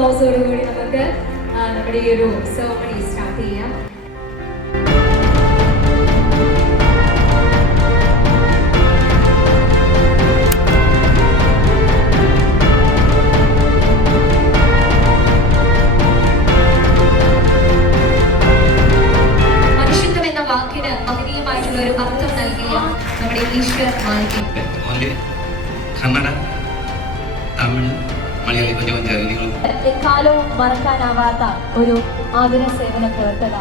അപ്ലോസോടുകൂടി നമുക്ക് നമ്മുടെ ഈ ഒരു സെറമണി സ്റ്റാർട്ട് ചെയ്യാം. വാക്കിന് മഹനീയമായിട്ടുള്ള ഒരു അർത്ഥം നൽകിയ നമ്മുടെ ഈശ്വർ മാലിക്. കന്നഡ, തമിഴ്, മലയാളി കൊഞ്ചം എക്കാലവും മറക്കാനാവാത്ത ഒരു ആതുര സേവന പ്രവർത്തക.